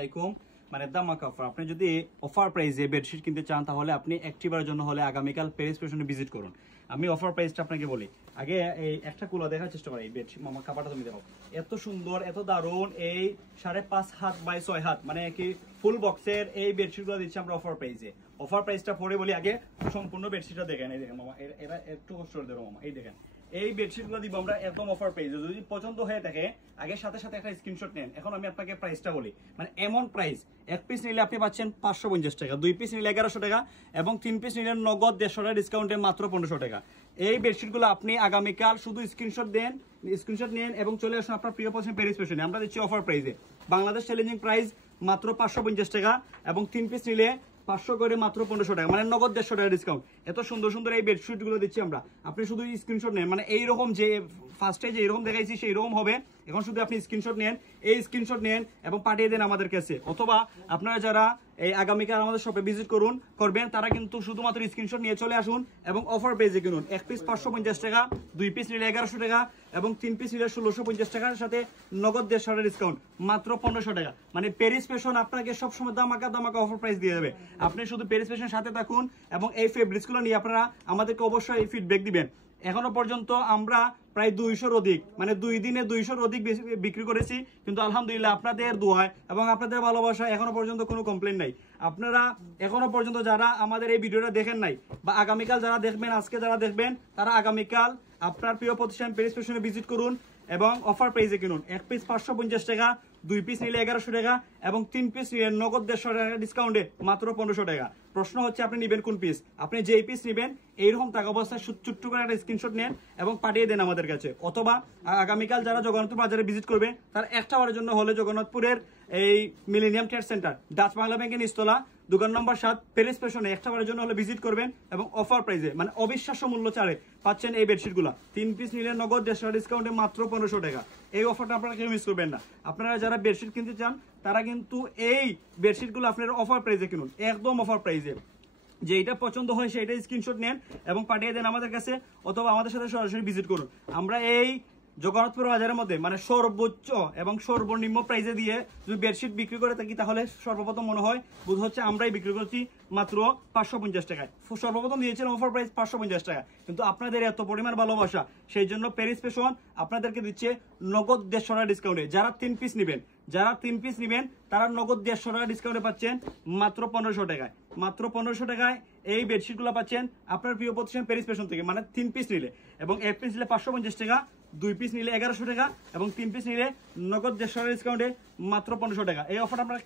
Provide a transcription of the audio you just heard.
আলাইকুম। মানে দামাকা অফার, আপনি যদি অফার প্রাইসে বেডশিট কিনতে চান তাহলে আপনি একটিবারের জন্য হলে আগামীকাল প্যারিস ফ্যাশনে ভিজিট করুন। আমি অফার প্রাইসটা আপনাকে বলি। আগে এই একটা কুলা দেখার চেষ্টা করি। এই বেডশিট মামা কাপড়টা তুমি দেখো, এত সুন্দর, এত দারুণ। এই 5.5 হাত বাই 6 হাত মানে কি ফুল বক্সের এই বেডশিটগুলো দিচ্ছি আমরা অফার প্রাইসে। অফার প্রাইসটা পরে বলি, আগে সম্পূর্ণ বেডশিটটা দেখেন। এই দেখেন মামা, এরা একটু কষ্ট করে দেবো মামা। এই দেখেন এই বেডশিটগুলো দিব আমরা একদম অফার প্রাইসে। যদি পছন্দ হয়ে থাকে আগে সাথে সাথে একটা স্ক্রিনশট নেন। এখন আমি আপনাকে প্রাইসটা বলি, মানে এমন প্রাইস, এক পিস নিলে আপনি পাচ্ছেন 550 টাকা, 2 পিস নিলে 1100 টাকা এবং 3 পিস নিলে নগদ 150 টাকা ডিসকাউন্টে মাত্র 1500 টাকা। এই বেডশিটগুলো আপনি আগামীকাল শুধু স্ক্রিনশট দেন, স্ক্রিনশট নেন এবং চলে আসুন আপনার প্রিয় পছন্দের প্যারিস ফ্যাশনে। আমরা দিচ্ছি অফার প্রাইসে। বাংলাদেশ চ্যালেঞ্জিং প্রাইস মাত্র 550 টাকা এবং 3 পিস নিলে 500 করে মাত্র 1500 টাকা, মানে নগদ 150 টাকা ডিসকাউন্ট। এত সুন্দর সুন্দর এই বেডশিট গুলো দিচ্ছি আমরা। আপনি শুধু স্ক্রিনশট নেন, মানে এইরকম যে ফার্স্টে যে এরকম দেখাইছি সেই রকম হবে। এখন শুধু আপনি স্ক্রিনশট নেন, এই স্ক্রিনশট নেন এবং পাঠিয়ে দেন আমাদের কাছে। অথবা আপনারা যারা এই আগামীকাল আমাদের শপে ভিজিট করবেন তারা কিন্তু শুধুমাত্র স্ক্রিনশট নিয়ে চলে আসুন এবং অফার পেজে কিনুন। এক পিস 550 টাকা, 2 পিস নিলে 1100 টাকা এবং 3 পিস নিলে 1650 টাকার সাথে নগদ 150 টাকা ডিসকাউন্ট, মাত্র 1500 টাকা। মানে প্যারিস ফ্যাশন আপনাকে সবসময় দামাকা দামাকা অফার প্রাইস দিয়ে দেবে। আপনি শুধু প্যারিস ফ্যাশনের সাথে থাকুন এবং এই ফেব্রিক্সগুলো নিয়ে আপনারা আমাদেরকে অবশ্যই ফিডব্যাক দিবেন। এখনো পর্যন্ত আমরা প্রায় 200-র অধিক, মানে 2 দিনে 200-র অধিক বিক্রি করেছি, কিন্তু আলহামদুলিল্লাহ আপনাদের দোয়ায় এবং আপনাদের ভালোবাসায় এখনো পর্যন্ত কোনো কমপ্লেন নাই। আপনারা এখনো পর্যন্ত যারা আমাদের এই ভিডিওটা দেখেন নাই বা আগামীকাল যারা দেখবেন, আজকে যারা দেখবেন, তারা আগামীকাল আপনার প্রিয় প্রতিষ্ঠান প্যারিস ফ্যাশনে ভিজিট করুন এবং অফার প্রাইসে কিনুন। এক পিস 550 টাকা, 2 পিস নিলে 1100 টাকা এবং 3 পিস নিলে নগদ 150 টাকা ডিসকাউন্টে মাত্র 1500 টাকা। প্রশ্ন হচ্ছে আপনি নেবেন কোন পিস। আপনি যেই পিস নেবেন এইরকম টাকা অবস্থায় ছোট্ট করে একটা স্ক্রিনশট নেন এবং পাঠিয়ে দেন আমাদের কাছে। অথবা আগামীকাল যারা জগন্নাথপুর বাজারে ভিজিট করবে তারা একটা বারের জন্য হলে জগন্নাথপুরের এই millennium trade centre, Dutch Bangla ব্যাংকের নিচতলা, দোকান নম্বর 7, প্যারিস ফ্যাশনে একটা বারের জন্য হলে ভিজিট করবেন এবং অফার প্রাইসে, মানে অবিশ্বাস্য মূল্য ছাড়ে পাচ্ছেন এই বেডশিটগুলো। 3 পিস নিলে নগদ 150 টাকা ডিসকাউন্টে মাত্র 1500 টাকা। এই অফারটা আপনারা কেউ মিস করবেন না। আপনারা যারা বেডশিট কিনতে চান তারা কিন্তু এই বেডশিটগুলো আপনারা অফার প্রাইসে কিনুন, একদম অফার প্রাইসে। যে এটা পছন্দ হয় সেটা স্ক্রিনশট নেন এবং পাঠিয়ে দেন আমাদের কাছে, অথবা আমাদের সাথে সরাসরি ভিজিট করুন। আমরা এই জগন্নাথপুর বাজারের মধ্যে মানে সর্বোচ্চ এবং সর্বনিম্ন প্রাইসে দিয়ে যদি বেডশিট বিক্রি করে থাকি তাহলে সর্বপ্রথম মনে হয় বোধ হচ্ছে আমরাই বিক্রি করছি মাত্র 550 টাকায়। সর্বপ্রথম দিয়েছিলাম অফার প্রাইস 550 টাকা, কিন্তু আপনাদের এত পরিমাণ ভালোবাসা সেই জন্য প্যারিস ফ্যাশন আপনাদেরকে দিচ্ছে নগদ 150 টাকা ডিসকাউন্টে। যারা 3 পিস নেবেন তারা নগদ 150 টাকা ডিসকাউন্টে পাচ্ছেন মাত্র 1500 টাকায়। মাত্র 1500 টাকায় এই বেডশিটগুলো পাচ্ছেন আপনার প্রিয় প্রতিষ্ঠান প্যারিস ফ্যাশন থেকে, মানে 3 পিস নিলে। এবং 1 পিস নিলে 550 টাকা, 2 পিস নিলে 1100 টাকা এবং 3 পিস নিলে নগদ 150 টাকা ডিসকাউন্টে মাত্র 1500 টাকা। এই অফারটা আপনারা